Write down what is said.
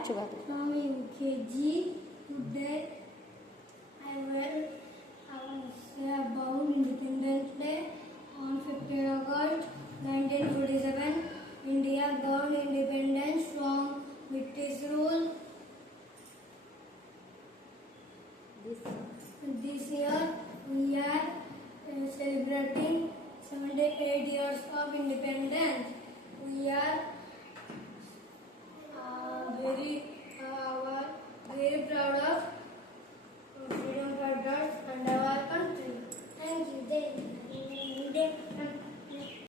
వచ్చు ગાતું. From UKG. Today I will say about Independence Day. On 15 August 1947, India gained independence from British rule. This year we are celebrating 78 years of independence. We are very proud of